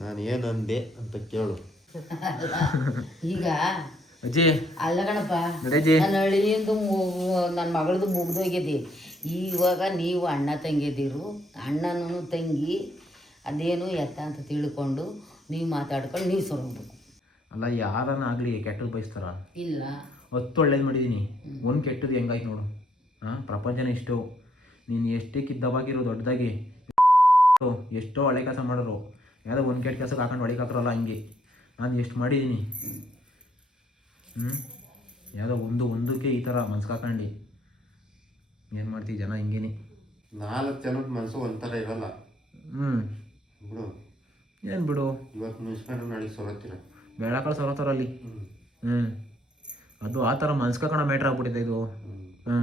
ನಾನು ಏನಂದೆ ಅಂತ ಕೇಳು. ಈಗ ಅಜ್ಜಿ. ಅಲ್ಲ ಕಣಪ್ಪ ನನ್ನ ಹಳ್ಳಿಯಿಂದ ನನ್ನ ಮಗಳದು ಮುಗ್ದೋಗ್ಯದಿ ಇವಾಗ ನೀವು ಅಣ್ಣ ತಂಗಿದ್ದೀರು ಅಣ್ಣನೂ ತಂಗಿ ಅದೇನು ಎತ್ತ ಅಂತ ತಿಳ್ಕೊಂಡು ನೀವು ಮಾತಾಡ್ಕೊಂಡು ನೀವು ಸೊರಗಬೇಕು. ಅಲ್ಲ ಯಾರನ್ನ ಆಗಲಿ ಕೆಟ್ಟದ್ದು ಬಯಸ್ತಾರ? ಇಲ್ಲ. ಹತ್ತು ಒಳ್ಳೇದು ಮಾಡಿದ್ದೀನಿ ಒಂದು ಕೆಟ್ಟದ್ದು ಹೆಂಗಾಯ್ತು ನೋಡು. ಹಾಂ ಪ್ರಪಂಚನ ಇಷ್ಟು. ನೀನು ಎಷ್ಟೇ ಕಿದ್ದವಾಗಿರೋ ದೊಡ್ಡದಾಗಿ ಎಷ್ಟೋ ಹಳೆ ಕೆಲಸ ಮಾಡೋರು ಯಾವುದೋ ಒಂದು ಕೆಟ್ಟ ಕೆಲಸಕ್ಕೆ ಹಾಕೊಂಡು ಹೊಡಿಗೆ ಹಾಕ್ರಲ್ಲ ಹಂಗೆ. ನಾನು ಎಷ್ಟು ಮಾಡಿದ್ದೀನಿ ಹ್ಞೂ ಯಾವುದೋ ಒಂದು ಒಂದಕ್ಕೆ ಈ ಥರ ಮನ್ಸು ಹಾಕೊಂಡು. ಏನು ಮಾಡ್ತೀವಿ ಜನ ಹಿಂಗೇನೆ? ನಾಲ್ಕು ಜನಕ್ಕೆ ಮನಸ್ಸು ಒಂಥರ ಇರಲ್ಲ. ಹ್ಞೂ ಬಿಡು. ಏನು ಬಿಡು? ಇವತ್ತು ಮುಗಿಸ್ಕೊಂಡ್ರೆ ನಾಳೆ ಸೊರತ್ತೀರ ಬೆಳಕಾಳು ಸರೋತಾರ ಅಲ್ಲಿ ಹ್ಮ್. ಹ್ಞೂ ಅದು ಆ ಥರ ಕಣ ಮ್ಯಾಟ್ರ್ ಆಗ್ಬಿಟ್ಟಿದೆ ಇದು. ಹ್ಮ್. ಹ್ಞೂ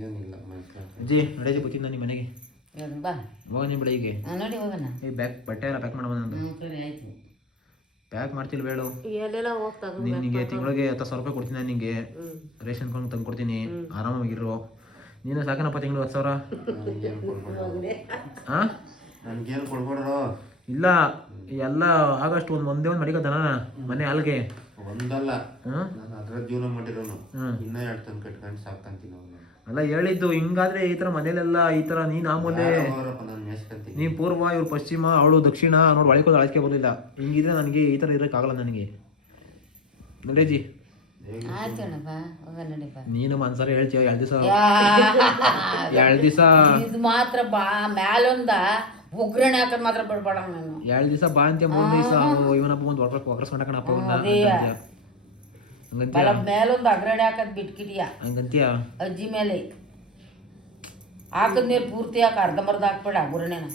ಏನಿಲ್ಲ ಮನ್ಸ್ಕೊಂಡು ಅಜ್ಜಿ ನಡೆದಿ ಬರ್ತೀನಿ ನಾನು ನಿಮ್ಮ ಮನೆಗೆ ಬಾ. ಹೋಗ ನೀನು ಬೆಳಿಗ್ಗೆ ಆ, ನೋಡಿ ಹೋಗೋಣ. ಈ ಬ್ಯಾಗ್ ಬಟ್ಟೆ ಎಲ್ಲ ಪ್ಯಾಕ್ ಮಾಡೋಣ ಆಯಿತು. ಪ್ಯಾಕ್ ಮಾಡ್ತಿಲ್ಲ ಬೇಡು. ನಿನಗೆ ತಿಂಗಳಿಗೆ ಹತ್ತು ಸಾವಿರ ರೂಪಾಯಿ ಕೊಡ್ತೀನಿ ನಾನು ನಿಂಗೆ ರೇಷನ್ ಕಾರ್ಡ್ ತಂದು ಕೊಡ್ತೀನಿ ಆರಾಮಾಗಿರು. ನೀನು ಸಾಕನಪ್ಪ ತಿಂಗಳು ಹತ್ತು ಸಾವಿರ? ಹಾಂ ನನಗೇನು ಕೊಡ್ಬೇಡ್ರೋ? ಇಲ್ಲ ಎಲ್ಲ ಆಗಸ್ಟ್ ಒಂದು ಒಂದೇ ಒಂದು ಮಡಿಕೋತಾನ ಮನೆ ಅಲ್ಲಿಗೆ ಒಂದಲ್ಲ ನಾನು ಅದ್ರ ಜೀವನ ಮಾಡಿರೋನು. ಇನ್ನೂ ಎರಡು ತಂದು ಕಟ್ಕೊಂಡು ಸಾಕಂತೀನಿ ಅಲ್ಲ ಹೇಳಿದ್ದು ಹಿಂಗಾದ್ರೆ ಈ ತರ ಮನೇಲೆಲ್ಲ ಈ ತರ ನೀನ್ ಆಮೇಲೆ ನೀನ್ ಪೂರ್ವ ಇವ್ರು ಪಶ್ಚಿಮ ಅವಳು ದಕ್ಷಿಣ ನೋಡಿ ಒಳಕೋದು ಅಳಕೆ ಬರಲಿಲ್ಲ. ಹಿಂಗಿದ್ರೆ ನನಗೆ ಈ ಥರ ಆಗಲ್ಲ ನನಗೆ. ನಡೇಜಿ ನೀನು ಮನ್ಸಾರ ಹೇಳ್ತೀಯ ಎರಡು ದಿವಸ? ಎರಡು ದಿವಸ? ಇದು ಮಾತ್ರ ಬಾ ಮ್ಯಾಲೊಂದ ಒಗ್ಗರಣೆ ಹಾಕೋದು ಮಾತ್ರ ಬಿಡ್ಬೇಡ ನಾನು ಎರಡು ದಿವಸ ಬಾ ಅಂತ ಮೂರು ದಿವಸ ಇವನಪ್ಪ ಒಂದು ಒಗ್ರ ಒಗ್ರಸ್ಕೊಂಡಕಣಪ್ಪ. ಹಂಗಂತೀಯ. ಬಲ ಮೇಲೊಂದು ಅಗ್ರಣೆ ಹಾಕೋದು ಬಿಟ್ಕಿದೀಯ ಹಂಗಂತೀಯ. ಅಜ್ಜಿ ಮೇಲೆ. ಹಾಕಿದ್ಮೇಲೆ ಪೂರ್ತಿ ಹಾಕ ಅರ್ಧಂಬರ್ಧ ಹಾಕ್ಬೇಡ ಒಗ್ಗರಣೆನ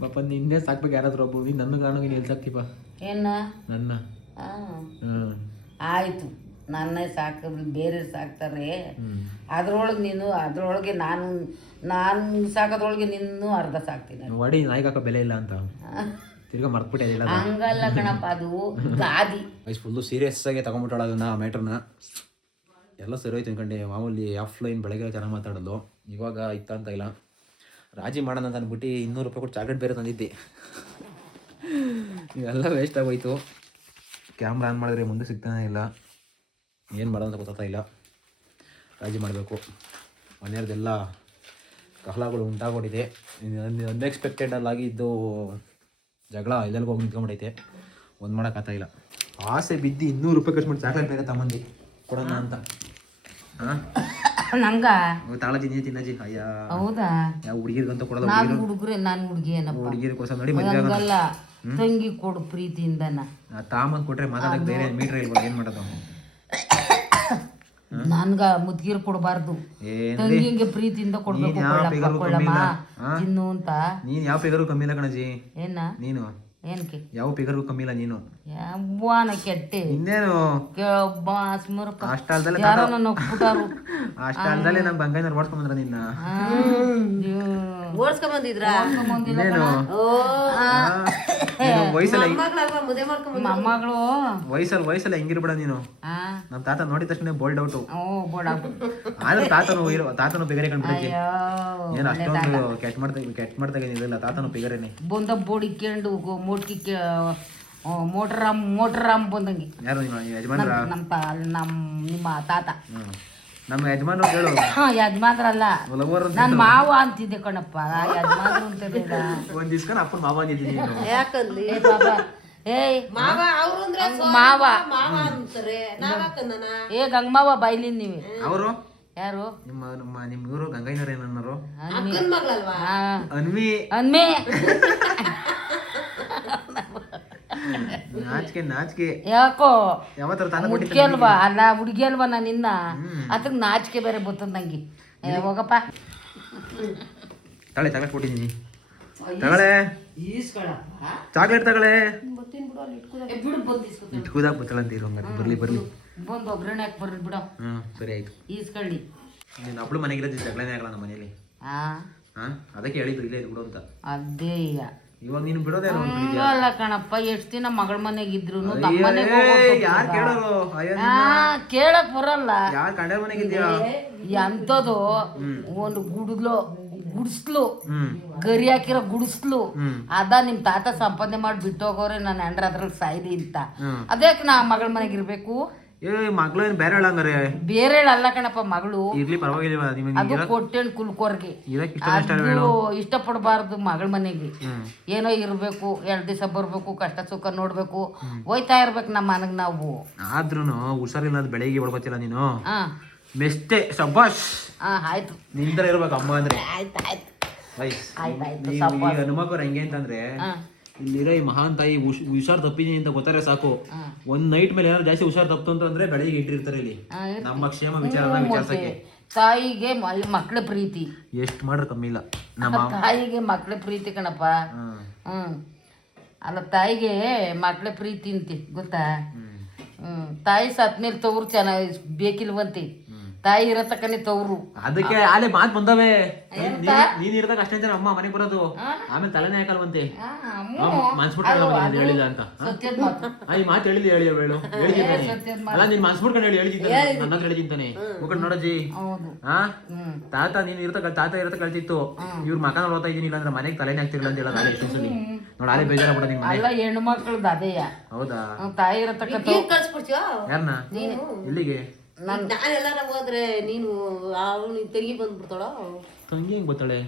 ಪಾಪ ನಿನ್ನೆ ಸಾಕ್ಬೇಕು ಯಾರಾದ್ರೂ ಒಬ್ಬ ನೀನು ನನ್ನ ಎಲ್ಲಿ ಸಾಕ್ತೀಪ ಏನ? ನನ್ನ. ಆಯಿತು. ನನ್ನ ಸಾಕ ಬೇರೆ ಸಾಕ್ತಾರೆ. ಅದ್ರೊಳಗೆ ನೀನು ಅದ್ರೊಳಗೆ ನಾನು ನಾನು ಸಾಕೋದ್ರೊಳಗೆ ನಿನ್ನೂ ಅರ್ಧ ಸಾಕ್ತೀನಿ ಒಡಿ ನಾಯಿಗೆ ಹಾಕೋ ಬೆಲೆ ಇಲ್ಲ ಅಂತ. ತಿರ್ಗಾ ಮರ್ತ್ಬಿಟ್ಟೆ ಇಲ್ಲ ಹಂಗಲ್ಲ ಕಣಪ್ಪ ಅದು ಗಾದಿ. ವಯಸ್ಸು ಫುಲ್ಲು ಸೀರಿಯಸ್ ಆಗಿ ತಗೊಂಬಿಟ್ಟಾಳ ಅದನ್ನ ಮ್ಯಾಟ್ರನ್ನ ಎಲ್ಲ ಸರಿ ಹೋಯ್ತು ಅನ್ಕೊಂಡೆ ಮಾಮೂಲಿ ಆಫ್ಲೈನ್ ಬೆಳಗ್ಗೆ ಚೆನ್ನಾಗಿ ಮಾತಾಡೋದು. ಇವಾಗ ಇತ್ತ ಅಂತ ಇಲ್ಲ. ರಾಜಿ ಮಾಡೋಣ ಅಂತ ಅಂದ್ಬಿಟ್ಟು ಇನ್ನೂರು ರೂಪಾಯಿ ಕೊಟ್ಟು ಚಾಕ್ಲೇಟ್ ಬೇರೆ ತಂದಿದ್ದೆ. ಇವೆಲ್ಲ ವೇಸ್ಟ್ ಆಗೋಯ್ತು. ಕ್ಯಾಮ್ರಾ ಆನ್ ಮಾಡಿದ್ರೆ ಮುಂದೆ ಸಿಗ್ತಾನೆ ಇಲ್ಲ. ಏನು ಮಾಡೋದಂತ ಗೊತ್ತಾಗ್ತಾ ಇಲ್ಲ. ರಾಜಿ ಮಾಡಬೇಕು. ಮನೆಯವ್ರದ್ದೆಲ್ಲ ಕಹಳಗಳು ಉಂಟಾಗ್ಬಿಟ್ಟಿದೆ ಅನ್ಎಕ್ಸ್ಪೆಕ್ಟೆಡಲ್ಲಾಗಿದ್ದು ಜಗಳ ಎಲ್ಲರಿಗೂ ಹೋಗಿ ನಿಂತ್ಕೊಂಡ್ಬಿಟ್ಟೈತೆ ಒಂದು ಮಾಡೋಕ್ಕಾಗ್ತಾ ಇಲ್ಲ. ಆಸೆ ಬಿದ್ದು ಇನ್ನೂರು ರೂಪಾಯಿ ಖರ್ಚು ಮಾಡಿ ಚಾಕ್ಲೇಟ್ ಬೇರೆ ತಮ್ಮಂದಿ ಕೊಡೋಣ ಅಂತ. ಹಾಂ? ನಂಗ? ತಾಳಜಿ ನೀ ತಿನ್ನಜಿ. ಅಯ್ಯ. ಹೌದಾ? ಯಾವ ಹುಡುಗಿರ್ಗಂತ ಕೊಡೋದು ನಾನು ಹುಡುಗ್ರೆ? ನಾನು ಹುಡುಗಿ ಏನಪ್ಪ? ಹುಡುಗಿರು ಕೊಡ್ಸ ನೋಡಿ ಮದುವೆ ಆಗೋಣ. ತಂಗಿ ಕೊಡು ಪ್ರೀತಿಯಿಂದ ತಾಮನ್ ಕೊಟ್ರೆ ಮಾತಾಡಕ್ ಬೇರೆ ಮೀಟ್ರ್ ಇಲ್ವಲ್ಲ ಏನು ಮಾಡೋದು? ನನ್ಗ ಮುದ್ಗಿರ್ ಕೊಡಬಾರ್ದು. ತಂಗಿಂಗೆ ಪ್ರೀತಿಯಿಂದ ಕೊಡ್ಬೇಕು ಕೊಳ್ಳಮ್ಮ. ತಿನ್ನು ಅಂತ. ನೀನ್ ಯಾವ ಫಿಗರು ಕಮ್ಮಿ ಇಲ್ಲ ಕಣಜಿ? ಏನ? ನೀನು? ಏನಕ್ಕೆ? ಯಾವ ಫಿಗರ್ಗೂ ಕಮ್ಮಿ ಇಲ್ಲ ನೀನು. ಯಾವಾನ ಕೆಟ್ಟೆ. ಇನ್ನೇನು? ಒಬ್ಬ ಸ್ಮರಪ್ಪ ಅಷ್ಟಾಲ್ದಲ್ಲೇ ಯಾರೋ ನನ್ನ ಒಪ್ಪಿಟಾರು ಅಷ್ಟಾಲ್ದಲ್ಲೇ ನಮ್ಮ ಬಂಗಾಯಿನವ್ರು ಓಡ್ಸ್ಕೊಂಬಂದ್ರ ನಿನ್ನ. ಓಡಿಸ್ಕೊಂಡ್ ಬಂದಿದ್ರ ಇನ್ನೇನು ಓ ನೀನು. ವಯಸ್ಸಲ್ಲ ಮೊಮ್ಮಗಳು ವಯಸ್ಸಲ್ಲಿ ವಯಸ್ಸಲ್ಲಿ ಹೆಂಗಿರ್ಬೇಡ ನೀನು. ಆ ನಮ್ಮ ತಾತ ನೋಡಿದ ತಕ್ಷಣ ಬೋಲ್ಡ್ ಔಟ್ ಓ ಬೋಡ ಆದ್ರೆ ತಾತನು ಇರೋ ತಾತನು ಬಿಗರೆ ಕಂಡ್ಬಿಡ್ತೀನಿ ಅಯ್ಯೋ ಏನು ಅಷ್ಟೊಂದು ಕೆಟ್ಟ ಮಾಡ್ತಾ ಕೆಟ್ಟ ಮಾಡ್ದಾಗ ಏನಿಲ್ಲ ತಾತನು ಬಿಗರೇನೆ ಬಂದ ಬೋಡಿಕೊಂಡು ಓಟ್ಕಿ ಮೋಟ್ರಾಮ್ ಬಂದಂಗಿ. ಯಾರು ನಿಮ್ಮ ನಮ್ಮ ನಮ್ಮ ನಿಮ್ಮ ತಾತ. ನಮ್ಮ ಯಜಮಾನ್ರು ಹಾ ಯಜಮಾನ್ರಲ್ಲ. ಮಾವ ಅಂತಿದ್ದೆ ಕಣಪ್ಪ. ಯಜಮಾನ್ರು ಅಂತ ಮಾವ ಅಂದಿದ್ದೀನಿ ನೀನು. ಏ ಬಾಬಾ. ಏಯ್ ಮಾವ ಅವ್ರು ಮಾವ. ಮಾವ ಅಂತಾರೆ. ಏ ಗಂಗಮಾವ ಬೈಲಿ ನೀವು. ಅವರು? ಯಾರು? ನಿಮ್ಮ ನಮ್ಮ ನಿಮ್ಮ ಇವರು ಅನ್ವಿ. ನಾಚಿಕೆ ನಾಚಿಕೆ. ಯಾಕೋ? ಯಾವತ್ತರ ತಾನ ಹುಡುಗಿ ಅಲ್ವಾ? ಅಲ್ಲ ಹುಡುಗಿ ಅಲ್ವಾ ನಾನು ಇನ್ನ ಅದಕ್ಕೆ ನಾಚಿಕೆ ಬೇರೆ ಬರ್ತದ ನಂಗೆ. ಏ, ಹೋಗಪ್ಪ. ತಳೆ ಚಾಕ್ಲೇಟ್ ಕೊಟ್ಟಿದ್ದೀನಿ. ತಗೊಳೆ. ಚಾಕ್ಲೇಟ್ ತಗೊಳೆ. ಬಿಡು ಬಂದು ಇಸ್ಕೊತೀನಿ. ಇಟ್ಕೋದಾಗ ಬತ್ತಳಂತ ಇರು ಹಂಗಾರೆ. ಬರ್ಲಿ ಬರ್ಲಿ. ಬಂದು ಒಗ್ಗರಣೆ ಹಾಕಿ ಬರ್ರಿ ಬಿಡು. ಹ್ಮ್ ಸರಿ ಆಯ್ತು. ಈಸ್ಕೊಳ್ಳಿ ನೀನು ಒಬ್ಳು ಮನೆಗಿರೋದು ಜಗಳನೇ ಆಗಲ್ಲ ನಮ್ಮ ಮನೇಲಿ. ಹಾ ಹಾ? ಅದಕ್ಕೆ ಹೇಳಿದ್ರು ಇಲ್ಲೇ ಇದು ಬಿಡು ಅಂತ. ಅದೇ ಇವಾಗ ನೀನು ಬಿಡೋದೇ ಇಲ್ಲ ಅಲ್ಲ ಕಣಪ್ಪ ಎಷ್ಟು ದಿನ ಮಗಳ ಮನೆಗ್ ಇದ್ರು ತಮ್ಮನೆ ಏ, ಯಾರ್ ಕೇಳೋರು? ಅಯ್ಯೋ ಕೇಳಕ್ ಬರಲ್ಲ. ಯಾರ್ ಕಂಡ ಒಂದು ಗುಡ್ಲು ಗುಡಿಸ್ಲು ಗರಿ ಹಾಕಿರೋ ಗುಡಿಸ್ಲು. ಅದ ನಿಮ್ ತಾತ ಸಂಪಾದನೆ ಮಾಡಿ ಬಿಟ್ಟೋಗೋರೆ ನನ್ನ ಹೆಂಡ್ರ ಅದ್ರಲ್ಲಿ ಸಾಯ್ಲಿ ಅಂತ. ಅದಕ್ಕೆ ಅದ್ಯಾಕೆ ನಾ ಮಗಳ ಮನೆಗೆ ಇರ್ಬೇಕು? ಏ ಮಗ್ಳು ಏನು ಬೇರೆ ಹೇಳಂಗಾರೆ? ಬೇರೆ ಅಲ್ಲ ಕಣಪ್ಪ ಮಗಳು. ಇರ್ಲಿ ಪರವಾಗಿಲ್ಲ ನಿಮಗೆ ಅದು ಕೊಟ್ಟೇನ್ ಕುಲ್ಕೋರ್ಗೆ. ಇರಕ್ ಇಷ್ಟ ಇಷ್ಟ ಇಷ್ಟಪಡಬಾರ್ದು ಮಗಳ ಮನೆಗೆ. ಏನೋ ಇರ್ಬೇಕು ಎರಡು ದಿವಸ ಬರ್ಬೇಕು ಕಷ್ಟ ಸುಖ ನೋಡ್ಬೇಕು. ಹೋಯ್ತಾ ಇರ್ಬೇಕು ನಮ್ಮ ಮನೆಗೆ ನಾವು. ಆದ್ರೂನು ಹುಷಾರಿಲ್ಲ ಅದು ಬೆಳಿಗ್ಗೆ ಹೊಡ್ಕೋತಿಲ್ಲ ನೀನು? ಮೆಷ್ಟೆ ಶಬಾಷ್ ಹಾ ಆಯ್ತು. ನಿಂತರ ಇರ್ಬೇಕು ಅಮ್ಮ ಅಂದ್ರೆ. ಆಯ್ತು ಆಯ್ತು. ಆಯ್ತು ಆಯ್ತು ನೀವು ಹೆಂಗೆ ಅಂತಂದ್ರೆ ಇಲ್ಲಿರೋ ಈ ಮಹಾನ್ ತಾಯಿ ಹುಷ್- ಹುಷಾರ್ ತಪ್ಪಿದೀನಿ ಅಂತ ಗೊತ್ತಾರೆ ಸಾಕು. ಒಂದ್ ನೈಟ್ ಮೇಲೆ ಏನಾದ್ರು ಜಾಸ್ತಿ ಹುಷಾರ್ ತಪ್ಪು ಅಂತಂದ್ರೆ ಬೆಳಿಗ್ಗೆ ಇಟ್ಟಿರ್ತಾರೆ ಇಲ್ಲಿ. ನಮ್ಮ ಕ್ಷೇಮ ವಿಚಾರ ವಿಚಾರಿಸಕ್ಕೆ ತಾಯಿಗೆ ಮಕ್ಕಳ ಮಕ್ಳ ಪ್ರೀತಿ. ಎಷ್ಟ್ ಮಾಡ್ರ ಕಮ್ಮಿ ಇಲ್ಲ ನಮ್ಮ ತಾಯಿಗೆ ಮಕ್ಳ ಪ್ರೀತಿ ಕಣಪ್ಪ. ಹ್ಮ್. ಅಲ್ಲ ತಾಯಿಗೆ ಮಕ್ಳ ಪ್ರೀತಿ ಅಂತಿ ಗೊತ್ತಾ? ಹ್ಮ್. ತಾಯಿ ಸತ್ಮೇಲೆ ತವ್ರು ಚೆನ್ನಾಗಿ ಬೇಕಿಲ್ವಂತಿ. ತಾಯಿ ಇರತಕ್ಕನೆ ತವ್ರು ಅದಕ್ಕೆ ಆಲೆ ಮಾತ್ ಬಂದವೆ. ನೀನ್- ಇರ್ದಾಗ ಅಷ್ಟೇ ಜನ ಅಮ್ಮ ಮನೆಗೆ ಬರೋದು. ಆಮೇಲೆ ತಲೆನೇ ಹಾಕಲ್ವಂತೆ. ಮನ್ಸ್ಬಿಟ್ಟು ಹೇಳಿಲ್ಲ ಅಂತ. ಈ ಮಾತು ಹೇಳಿದ ಹೇಳಿ ಹೇಳು? ಅಲ್ಲ ನೀನ್ ಮನ್ಸ್ಬಿಟ್ಕೊಂಡು ಹೇಳಿ ಹೇಳಿದ್ದಾನೆ ನನ್ನ ಹತ್ರ ಹೇಳಿದ್ದಾನೆ ಮುಖಂಡ್ ನೋಡಜ್ಜಿ. ಹೌದು. ಹಾ ತಾತ ನೀನ್ ಇರ್ತ ತಾತ ಇರತ ಕಳ್ತಿತ್ತು. ಇವ್ರ ಮಕಾನ ಓದ್ತಾ ಇದೀನಿ ಇಲ್ಲ ಅಂದ್ರೆ ಮನೆಗೆ ತಲೆನೇ ಆಗ್ತಿರಲ್ಲ ಅಂತ ಹೇಳೋದು ಅಲ್ಲೇ ಎಷ್ಟೊಂದ್ಸಲಿ ನೋಡ ಬೇಜಾರ ಬೇಜಾರಾಗ್ಬಿಡ ನಿಮ್ ಮನೆ. ಅಲ್ಲ ಹೆಣ್ಣು ಮಕ್ಳದ್ದು ಅದೇಯ ಹೌದಾ? ತಾಯಿ ಇರತಕ್ಕ ಕಳ್ಸ್ಬಿಡ್ತೀವ ಯಾರನ್ನ ಎಲ್ಲಿಗೆ ನಾನೆಲ್ಲಾರ ಹೋದ್ರೆ ನೀನು ಅವಳು ನಿನ್ ತಂಗಿ ಬಂದ್ಬಿಡ್ತಾಳ? ತಂಗಿ ಹೆಂಗ್ ಗೊತ್ತಾಳೆ?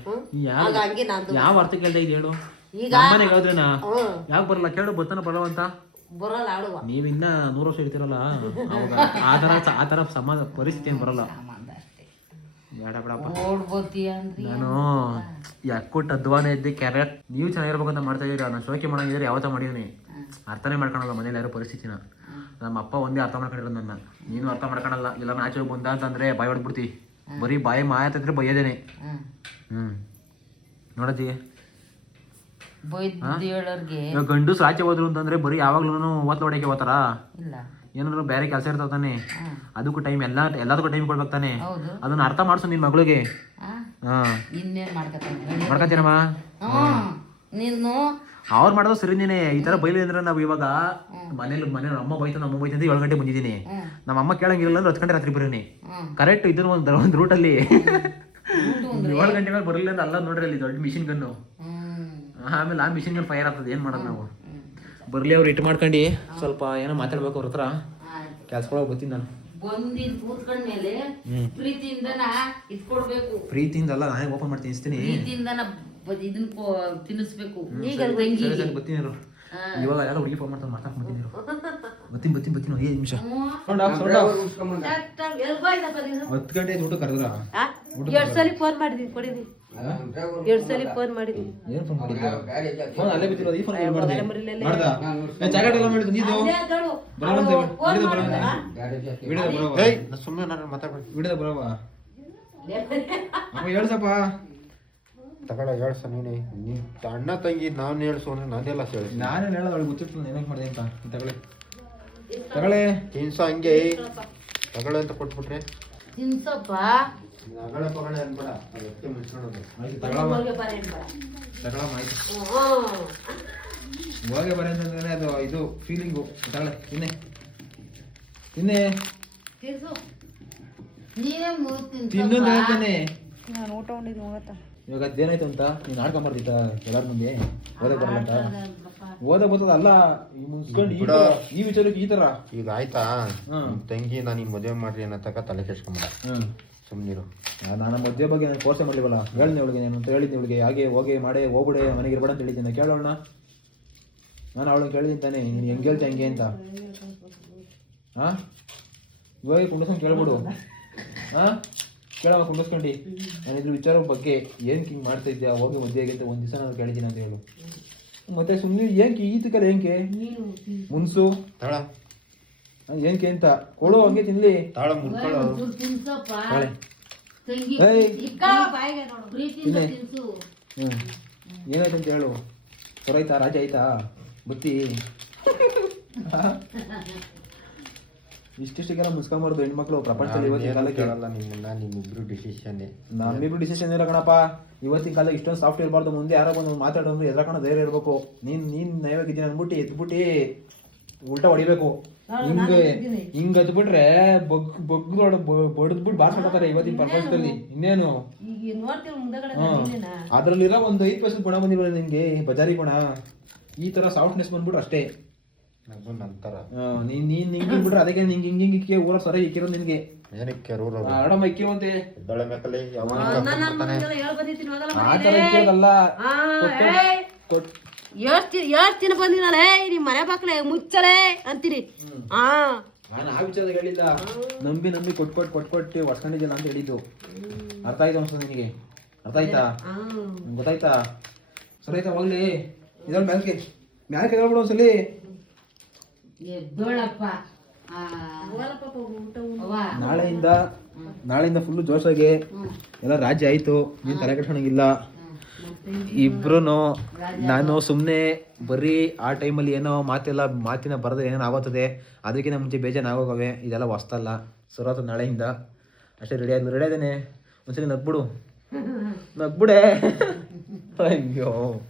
ಯಾವ ಹಂಗೆ ನಂದು ಯಾವ ಅರ್ಥ ಕೇಳ್ತಾ ಇದೆಯಾ ಹೇಳು? ಈಗ ನಮ್ಮನೆಗೆ ಹೋದ್ರೇನಾ? ಯಾಕೆ ಬರಲ್ಲ? ಕೇಳು ಬರ್ತಾನ ಬರಲ್ಲ ಅಂತ? ಬರಲ್ಲ ಆಡುವ. ನೀವಿನ್ನ ನೂರು ವರ್ಷ ಇರ್ತೀರಲ್ಲ? ಅವಾಗ ಆ ತರ ಆ ತರ ಸಮಾಜ ಪರಿಸ್ಥಿತಿ ಏನ್ ಬರಲ್ಲ. ಬೇಡ ಬೇಡಪ್ಪ ನಾನು ಯಾಕೊಟ್ಟು ಅಧ್ವಾನ ಇದ್ದೆ ಕ್ಯಾರೆಟ್ ನೀವು ಚೆನ್ನಾಗಿರ್ಬೇಕಂತ ಅಂತ ಮಾಡ್ತಾ ಇದ್ದೀರಾ ನಾನು ಶೋಕಿ ಮಾಡಂಗಿದ್ರೆ ಯಾವತ್ತ ಮಾಡಿದೀನಿ ಅರ್ಥನೇ ಮಾಡ್ಕೊಳಲ್ಲ ಮನೇಲಿ ಯಾರೋ ಪರಿಸ್ಥಿತಿನ. ನಮ್ಮ ಅಪ್ಪ ಒಂದೇ ಅರ್ಥ ಮಾಡ್ಕೊಂಡಿರೋದು ನನ್ನ. ನೀನು ಅರ್ಥ ಮಾಡ್ಕೊಳಲ್ಲ. ಇಲ್ಲ ಆಚೆ ಬಂದ ಅಂತಂದ್ರೆ ಬಾಯಿ ಹೊಡ್ಬಿಡ್ತಿ ಬರೀ ಬಾಯಿ ಮಾಯತಂದ್ರೆ ಬೈಯೋದೇನೆ. ಹ್ಮ್. ನೋಡಜ್ಜಿ. ಇವಾಗ ಗಂಡಸ್ ಆಚೆ ಹೋದ್ರು ಅಂತಂದ್ರೆ ಬರೀ ಯಾವಾಗ್ಲೂ ಓತ್ ಹೊಡೆಯಕ್ಕೆ ಹೋತಾರ ಏನಾದ್ರು ಬೇರೆ ಕೆಲಸ ಇರ್ತಾವ ತಾನೆ. ಅದಕ್ಕೂ ಟೈಮ್ ಎಲ್ಲ ಎಲ್ಲದಕ್ಕೂ ಟೈಮ್ ಕೊಡ್ಬೇಕು ತಾನೆ. ಅದನ್ನ ಅರ್ಥ ಮಾಡ್ಸು ನಿನ್ ಮಗಳಿಗೆ. ಆ? ನೀನು? ಅವ್ರು ಮಾಡೋದು ಸರಿನೇನೆ ಈ ತರ ಬೈಲಿ ಅಂದ್ರೆ ನಾವು ಇವಾಗ ಮನೇಲಿ ಮನೇಲಿ ಅಮ್ಮ ಬೈತ ನಮ್ಮ ಬೈತ ಅಂತ ಏಳು ಗಂಟೆ ಬಂದಿದ್ದೀನಿ. ನಮ್ಮ ಅಮ್ಮ ಕೇಳಂಗಿಲ್ಲ ಅಂದ್ರೆ ಹತ್ತು ಗಂಟೆ ರಾತ್ರಿ ಬರೀನಿ. ಕರೆಕ್ಟ್ ಇದನ್ನ ಒಂದು ಒಂದು ರೂಟಲ್ಲಿ ಏಳು ಗಂಟೆ ಮೇಲೆ ಬರಲಿಲ್ಲ ಅಂತ ಅಲ್ಲ ನೋಡ್ರಿ ಅಲ್ಲಿ ದೊಡ್ಡ ಮಿಷಿನ್ ಗನ್ನು ಆಮೇಲೆ ಆ ಮಿಷಿನ್ ಗನ್ ಫೈರ್ ಆಗ್ತದೆ ಏನು ಮಾಡೋದು ನಾವು? ಬರಲಿ ಅವ್ರು ಇಟ್ಟು ಮಾಡ್ಕೊಂಡು. ಸ್ವಲ್ಪ ಏನೋ ಮಾತಾಡ್ಬೇಕು ಅವ್ರ ಹತ್ರ. ಕೆಲ್ಸಗಳಾಗ ಬರ್ತೀನಿ ನಾನು. ಬಂದಿದ್ ಇಟ್ಕೊಡ್ಬೇಕು ಪ್ರೀತಿಯಿಂದ ಅಲ್ಲ ನಾನೇ ಓಪನ್ ಮಾಡ್ತೀನಿ ಬ- ಇದನ್ನ ತಿನ್ನಿಸ್ಬೇಕು. ಈಗ ಸರಿ ಸರಿ ಬರ್ತೀನಿ ಇರು. ಇವಾಗ ಎಲ್ಲ ಹುಡುಗಿ ಫೋನ್ ಮಾಡ್ತಾರೆ ಮಾತಾಡ್ಕೊಂಡು ಬರ್ತೀನಿ ಬತ್ತೀನಿ ಬತ್ತೀನಿ ಬತ್ತೀನಿ ಬರ್ತೀನಿ ಐದು ನಿಮಿಷ. ಹತ್ತು ಗಂಟೆ ಊಟ ಕರೆದ್ರ? ಎರಡು ಸಲ ಫೋನ್ ಮಾಡಿದೀನಿ ಕೊಡಿದಿ ಎರಡು ಸಲ ಫೋನ್ ಮಾಡಿದೀನಿ. ಏನು ಫೋನ್ ಮಾಡಿದ್ದೆ? ಫೋನ್ ಅಲ್ಲೇ ಬಿತ್ತಿರೋ ಈ ಫೋನ್ ಮಾಡಿದೆ? ಮಾಡ್ದ ಏ ಎಲ್ಲ ಮಾಡಿದ್ದು ನೀದು ಬರೋವಂತೆ ವಿಡಿಯೋ ಬರೋವಂತೆ ವಿಡಿಯೋ ಬರೋವ ಸುಮ್ಮನೆ ನಾನು ಮಾತಾಡ್ಬೇಕು. ವಿಡಿಯೋ ಬರೋವ ಅಮ್ಮ ಹೇಳ್ಸಪ್ಪ. ತಗೊಳ ಹೇಳ್ಸ ನೀನೆ. ನೀನ್ ಅಣ್ಣ ತಂಗಿ ನಾನು ಹೇಳ್ಸು ಅಂದ್ರೆ ನಾನೆಲ್ಲ ಹೇಳಿ ನಾನೇನು ಹೇಳೋದು ಅವಳಿಗೆ ಗೊತ್ತಿತ್ತು ಏನೇನು ಮಾಡಿದೆ ಅಂತ? ತಗೊಳ್ಳಿ. ತಗೊಳ್ಳಿ. ತಿನ್ಸ ಹಂಗೆ. ತಗೊಳ್ಳಿ ಅಂತ ಕೊಟ್ಬಿಟ್ರೆ. ತಿನ್ಸಪ್ಪ. ನಗಳೆ ಪಗಳೆ ಅನ್ಬೇಡ. ಅದಕ್ಕೆ ಮುಚ್ಕೊಳ್ಳೋದು ಆಯ್ತು ತಗೊಳಮ್ಮ ತಗೊಳಮ್ಮ ಆಯ್ತು ಹೋಗಿ ಬರ ಅಂತಂದ್ರೆ ಅದು ಇದು ಫೀಲಿಂಗು ತಗೊಳ್ಳೆ ತಿನ್ನೆ. ತಿನ್ನೆ. ತಿನ್ಸು. ನೀನೇ ಮೂರು ತಿನ್ನು ನಾನು ಊಟ ಉಂಡಿದ್ದು ಹೋಗತ್ತ ಇವಾಗ ಅದೇನಾಯ್ತು ಅಂತ ನೀನು ಆಡ್ಕೊಂಬರ್ತಿದ್ದ ಎಲ್ಲರ ಮುಂದೆ? ಓದಕ್ ಬರಲ್ಲ ಅಂತ? ಓದ ಬರ್ತದ? ಅಲ್ಲ ಈ ಮುಗಿಸ್ಕೊಂಡು ಈ ತರ ಈ ವಿಚಾರಕ್ಕೆ ಈ ತರ. ಈಗ ಆಯ್ತಾ? ಹ್ಮ್. ನಿಮ್ ತಂಗಿ ನಾನು ಈಗ ಮದುವೆ ಮಾಡ್ರಿ ಅನ್ನತಕ್ಕ ತಕ ತಲೆ ಕೆಡ್ಸ್ಕೊಂಬಿಡ ಹ್ಮ್ ಸುಮ್ನಿರು. ನಾನು ಮದುವೆ ಬಗ್ಗೆ ನಾನು ಕೋರ್ಸೆ ಮಾಡ್ಲಿವಲ್ಲ. ಹೇಳಿದ್ನಿ ಅವಳಿಗೆ ನಾನು ಅಂತ ಹೇಳಿದ್ನಿ ಅವಳಿಗೆ. ಹಾಗೆ ಹೋಗಿ ಮಾಡೇ ಹೋಗ್ಬಿಡೆ ಮನೆಗೆ ಇರ್ಬೇಡ ಅಂತ ಹೇಳಿದ್ದೀನಿ ಕೇಳೋಣ. ನಾನು ಅವಳನ್ನ ಕೇಳಿದ್ದೀನಿ ತಾನೆ. ನೀನು ಹೆಂಗೆ ಹೇಳ್ತೆ ಹಂಗೆ ಅಂತ? ಹಾಂ. ಇವಾಗ ಕುಂಡಸನ್ ಕೇಳ್ಬಿಡು. ಹಾ? ಕೇಳವ ಕುಂಡಿಸ್ಕೊಂಡು ನಾನು ಇದ್ರ ವಿಚಾರ ಬಗ್ಗೆ ಏನಕ್ಕೆ ಹಿಂಗೆ ಮಾಡ್ತಾ ಇದ್ದೆ ಹೋಗಿ ಮದುವೆ ಆಗಿದ್ದೆ ಒಂದು ದಿವಸ ನಾನು ಕೇಳಿದ್ದೀನಿ ಅಂತ ಹೇಳು. ಮತ್ತೆ ಸುಮ್ಮನೆ ಈ ಈತಕಲ್ಲ ಏನ್ಕೆ ಮುನ್ಸು. ತಾಳ. ಏನಕ್ಕೆ ಅಂತ? ಕೊಡು ಹಂಗೆ ತಿನ್ಲಿ. ತಾಳ ಮುಡ್ಕೊಳ್ಳೋ ತಾಳೆ. ಏಯ್. ಹ್ಞೂ ಏನಾಯ್ತು ಅಂತ ಹೇಳು. ಹೊರೈತಾ ರಾಜ ಆಯ್ತಾ? ಬುತ್ತಿ. ಇಷ್ಟಿಷ್ಟಿಗೆಲ್ಲ ಮುಸ್ಕೊಂಬಾರ್ದು ಹೆಣ್ಮಕ್ಳು ಪ್ರಪಂಚದಲ್ಲಿ ಇವತ್ತಿನ ನಾನು ಕಾಲಕ್ಕೆ ಕೇಳಲ್ಲ ನಿಮ್ಮನ್ನ ನಿಮ್ಮಿಬ್ರು ಡಿಸಿಷನ್ ನಮ್ಮಿಬ್ರು ಡಿಸಿಷನ್ ಇಲ್ಲ ಕಣಪ್ಪ. ಇವತ್ತಿನ ಕಾಲಕ್ಕೆ ಇಷ್ಟೊಂದು ಸಾಫ್ಟ್ ಇರಬಾರ್ದು. ಮುಂದೆ ಯಾರೋ ಬಂದು ಮಾತಾಡೋದು ಎದ್ರಕಣ ಧೈರ್ಯ ಇರಬೇಕು. ನೀನ್ ನೀನ್ ನಯವಾಗಿದ್ದೀನಿ ಅಂದ್ಬಿಟ್ಟು ಎದ್ಬಿಟ್ಟು ಉಲ್ಟಾ ಹೊಡಿಬೇಕು. ಹಿಂಗ ಹಿಂಗ್ ಹತ್ಬಿಟ್ರೆ ಬಗ್ ಬಗ್ದು ಬಡದ್ಬಿಟ್ಟು ಬಾರ್ಸ್ಕೊತಾರೆ ಇವತ್ತಿನ ಪ್ರಪಂಚದಲ್ಲಿ. ಇನ್ನೇನು. ಅದ್ರಲ್ಲಿರೋ ಒಂದು ಐದು ಪರ್ಸೆಂಟ್ ಗುಣ ಬಂದಿರೋ ನಿಮ್ಗೆ ಬಜಾರಿ ಗುಣ ಈ ತರ ಸಾಫ್ಟ್ನೆಸ್ ಬಂದ್ಬಿಟ್ರೆ ಅಷ್ಟೇ. ಅದು ನಂತರ. ಆ, ನೀನ್ ನೀನ್ ಹಿಂಗ್ ಬಿಟ್ರೆ ಅದಕ್ಕೆ ನಿಂಗೆ ಹಿಂಗೆ ಹಿಂಗೆ ಇಕ್ಕಿ ಊರ ಸರ ಇಕ್ಕಿರೋ ನಿನ್ಗೆ. ಏನಕ್ಕೆ ಇಕ್ಕಿರುವಂತೆ ಎದ್ದಳೆ ಇಕ್ಕಿರೋದಲ್ಲ. ಎಷ್ಟ್ ಎಷ್ಟ್ ದಿನ ಮನೆ ಬಾಕ್ಲೆ ಮುಚ್ಚಲೆ ಅಂತೀರಿ ಹಾ ನಾನು ಆ ವಿಚಾರ ಹೇಳಿಲ್ಲ. ನಂಬಿ ನಂಬಿ ಕೊಟ್ ಕೊಟ್ ಕೊಟ್ ಕೊಟ್ಟು ಹೊಡ್ಕೊಂಡಿದ್ದಿಲ್ಲ ಅಂತ ಹೇಳಿದ್ದು. ಅರ್ಥ ಆಯ್ತು ಅನ್ಸ್ತದೆ ನಿನಗೆ? ಅರ್ಥ ಆಯ್ತಾ? ಗೊತ್ತಾಯ್ತಾ? ಸರಿ ಆಯ್ತಾ ಹೋಗ್ಲಿ. ಇದ್ರಲ್ಲಿ ಮ್ಯಾಲ್ಕೆ ಮ್ಯಾಲ್ಕೆ ಹೇಳ್ಬಿಡು ಒಂದ್ಸಲಿ. ಎದ್ದೋಳಪ್ಪ. ನಾಳೆಯಿಂದ ನಾಳೆಯಿಂದ ಫುಲ್ಲು ಜೋಶಾಗಿ ಎಲ್ಲ ರಾಜ್ಯ ಆಯ್ತು ನೀನ್ ತಲೆ ಕೆಡ್ಸ್ಕೊಳಂಗಿಲ್ಲ. ಇಬ್ರು ನಾನು ಸುಮ್ಮನೆ ಬರೀ ಆ ಟೈಮಲ್ಲಿ ಏನೋ ಮಾತೆಲ್ಲ ಮಾತಿನ ಬರೆದ್ರೆ ಏನೋ ಆಗುತ್ತದೆ ಅದಕ್ಕಿಂತ ಮುಂಚೆ ಬೇಜಾನ್ ಆಗೋಗವೆ ಇದೆಲ್ಲ ಹೊಸ್ತಲ್ಲ. ಸುರಾತ ನಾಳೆಯಿಂದ. ಅಷ್ಟೇ ರೆಡಿ ಆದ್ಲು ರೆಡಿ ಆದೇನೆ. ಒಂದ್ಸಲ ನಗ್ಬಿಡು. ನಗ್ಬಿಡೆ. ಅಯ್ಯೋ.